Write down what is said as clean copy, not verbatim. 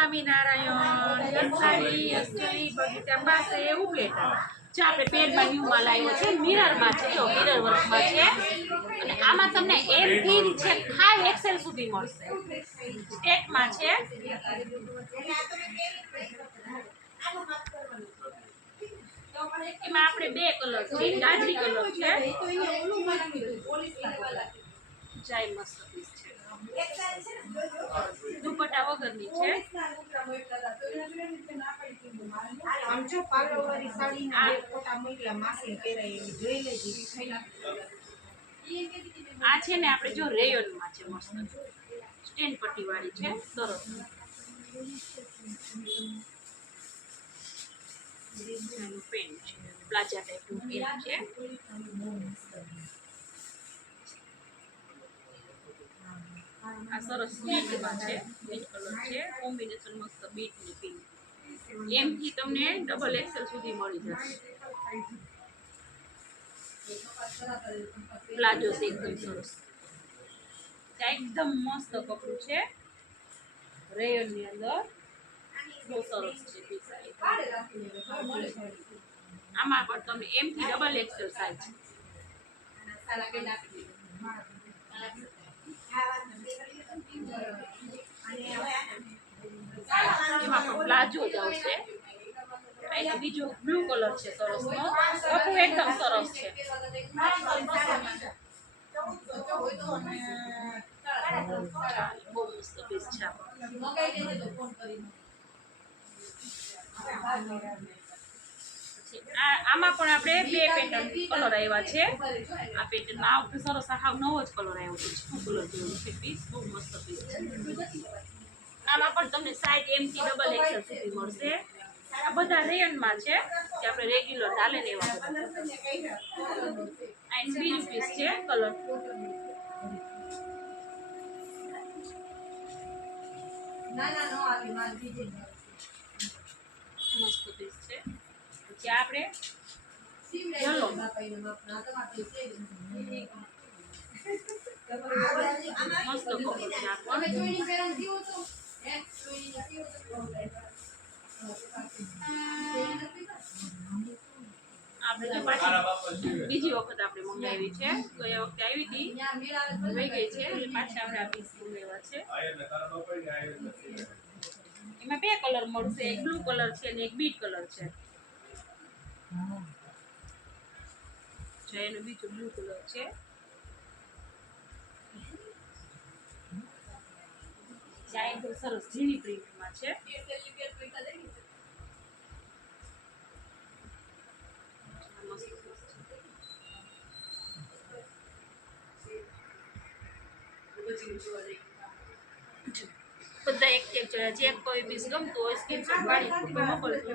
સ્વામિનારાયણ અસલી બગીચા પાસે ઉપલેટા જે આપણે પેરમાં ન્યૂમાં લાવ્યો છે, મિરરમાં છે, જો મિરર વર્કમાં છે અને આમાં તમને M થી છે 5 XL સુધી મળશે. સ્ટેટમાં છે. એમાં આપણે બે કલર છે, ગાજરી કલર છે, જાય મસ્ત પીસ છે, દુપટ્ટા વગરની છે. આમ જો પાલવવાળી સાડીના બે ફોટા મોકલા માસી પહેરાય એવી જોઈ લેજી. આ છે ને આપણે જો રેયોનમાં છે, મસ્ત સ્ટેન પટ્ટી વાળી છે, સરસ પેન્ટ છે, પ્લાઝા ટાઈપનું પેન્ટ છે. આ સરસ બીટમાં છે, બીટ કલર છે, કોમ્બિનેશન મસ્ત બીટની પિંક. M થી તમને ડબલ XL સુધી મળી જશે. પ્લાઝો છે એકદમ સરસ, એકદમ મસ્ત કપડું છે, રેયોનની અંદર બહુ સરસ છે પીસ. આમાં પણ તમને M થી ડબલ XL સાઈઝ છે. એમાં પણ પ્લાઝો જ આવશે. આ બીજો બ્લુ કલર છે, સરસ નો કપડું એકદમ સરસ છે. બહુ મસ્ત પીસ છે. આમાં પણ આપણે બે પેટર્ન કલર આવ્યા છે. આ પેટર્નમાં આ સરસ હાવ નવો જ કલર આવ્યો છે, કલર જેવું છે પીસ, બહુ મસ્ત પીસ છે. આમાં પણ તમને સાઈઝ M થી ડબલ XL સુધી મળશે. આ બધા રેયનમાં છે જે આપણે રેગ્યુલર ચાલે ને એવા બધા. આ બીજું પીસ છે કલર. મસ્ત પીસ છે. પછી આપણે ચલો મસ્ત કપડું છે આ આપણે બીજી વખત આપણે મંગાવી છે, તો એ વખતે આવી હતી રહી ગઈ છે, એટલે પાછા આપણે આ પીસ મંગાવ્યા છે. એમાં બે કલર મળશે, એક બ્લુ કલર છે અને એક બીટ કલર છે. એનો બીજો બ્લુ કલર છે. એકદમ સરસ ઝીણી પ્રિન્ટમાં છે. બધા એક જે કોઈ પીસ ગમતું હોય સ્ક્રીનશોટ પાડી મોકલજો.